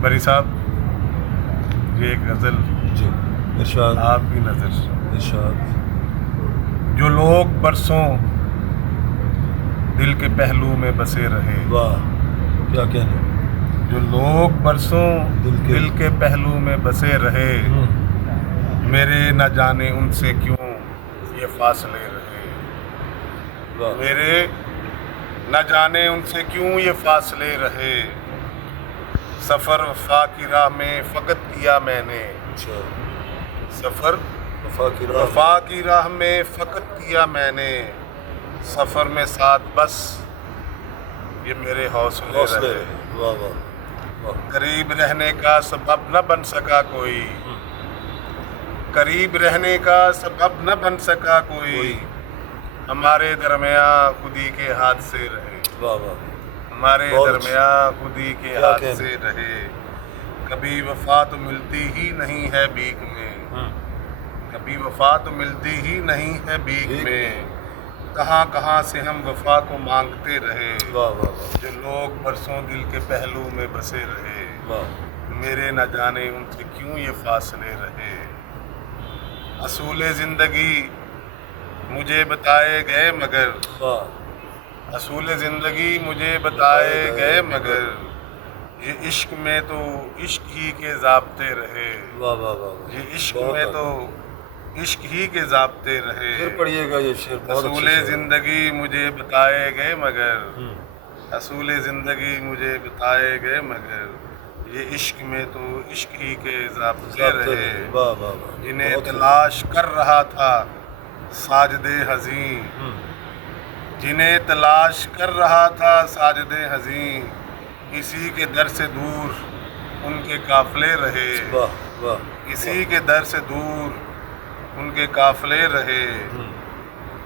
بری صاحب، یہ ایک غزل جی ارشاد آپ کی نظر، ارشاد. جو لوگ برسوں دل کے پہلو میں بسے رہے، واہ کیا کہنا. جو لوگ برسوں دل کے پہلو میں بسے رہے، میرے نہ جانے ان سے کیوں یہ فاصلے رہے، واہ میرے نہ جانے ان سے کیوں یہ فاصلے رہے. سفر وفا کی راہ میں فقط کیا میں نے، اچھا سفر وفا کی راہ وفا کی راہ میں فقط کیا میں نے، سفر میں ساتھ بس یہ میرے حوصلے حوصلے رہے. رہے. واہ واہ واہ. قریب رہنے کا سبب نہ بن سکا کوئی، قریب رہنے کا سبب نہ بن سکا کوئی، ہمارے درمیان خودی کے ہاتھ سے رہے، واہ واہ ہمارے بہت درمیان خودی کے کیا ہاتھ کہنا. سے رہے. کبھی وفا تو ملتی ہی نہیں ہے بھیک میں، کبھی وفا تو ملتی ہی نہیں ہے بھیک میں، کہاں کہاں سے ہم وفا کو مانگتے رہے. واہ واہ واہ جو لوگ برسوں دل کے پہلو میں بسے رہے، واہ. میرے نہ جانے ان سے کیوں یہ فاصلے رہے. اصول زندگی مجھے بتائے گئے مگر، واہ اصول زندگی مجھے بتائے گئے مگر، یہ عشق میں تو عشق ہی کے ضابطے رہے، واہ واہ واہ. یہ عشق بہت میں اعلیٰ. تو عشق ہی کے ضابطے رہے. پھر پڑھیے گا یہ شعر. بہت اصول اچھا زندگی مجھے بتائے گئے مگر، اصول زندگی مجھے بتائے گئے مگر، یہ عشق میں تو عشق ہی کے ضابطے رہے. واہ واہ واہ. جنہیں بہت تلاش کر رہا تھا ساجد حزین، جنہیں تلاش کر رہا تھا ساجد حزین، اسی کے در سے دور ان کے قافلے رہے، واہ واہ. اسی کے در سے دور ان کے قافلے رہے.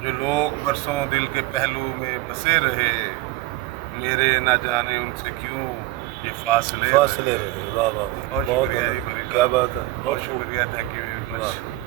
جو لوگ برسوں دل کے پہلو میں بسے رہے، میرے نہ جانے ان سے کیوں یہ فاصلے فاصلے رہے. واہ واہ. بہت بہت شکریہ اعلیٰ. جی بری کیا صاحب، بات ہے. بہت شکریہ. Thank you very much.